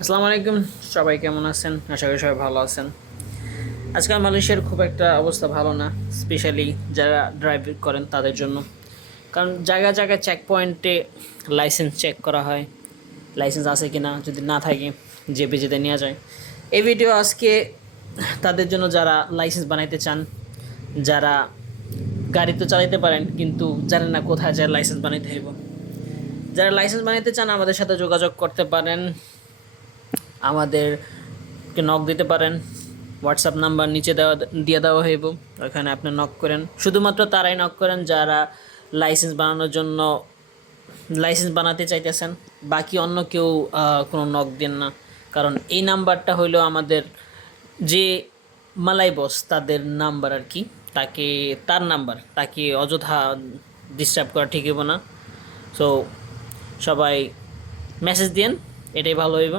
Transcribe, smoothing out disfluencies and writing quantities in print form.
আসসালামু আলাইকুম। সবাই কেমন আছেন? আশা করি সবাই ভালো আছেন। আজকাল মালয়েশিয়ার খুব একটা অবস্থা ভালো না, স্পেশালি যারা ড্রাইভ করেন তাদের জন্য। কারণ জায়গায় জায়গায় চেক পয়েন্টে লাইসেন্স চেক করা হয়, লাইসেন্স আছে কি না, যদি না থাকে জেপে যেতে নেওয়া যায়। এই ভিডিও আজকে তাদের জন্য যারা লাইসেন্স বানাইতে চান, যারা গাড়ি তো চালাইতে পারেন কিন্তু জানেন না কোথায় যায় লাইসেন্স বানাইতে হইব। যারা লাইসেন্স বানাইতে চান আমাদের সাথে যোগাযোগ করতে পারেন, আমাদেরকে নক দিতে পারেন। হোয়াটসঅ্যাপ নাম্বার নিচে দিয়ে দেওয়া হইব, ওখানে আপনি নক করেন। শুধুমাত্র তারাই নক করেন যারা লাইসেন্স বানানোর জন্য লাইসেন্স বানাতে চাইতেছেন। বাকি অন্য কেউ কোনো নক দেন না, কারণ এই নাম্বারটা হইলো আমাদের যে মালাই বস তাদের নাম্বার আর কি। তাকে তার নাম্বার, তাকে অযথা ডিস্টার্ব করা ঠিক হইব না। সো সবাই মেসেজ দিন, এটাই ভালো হইব।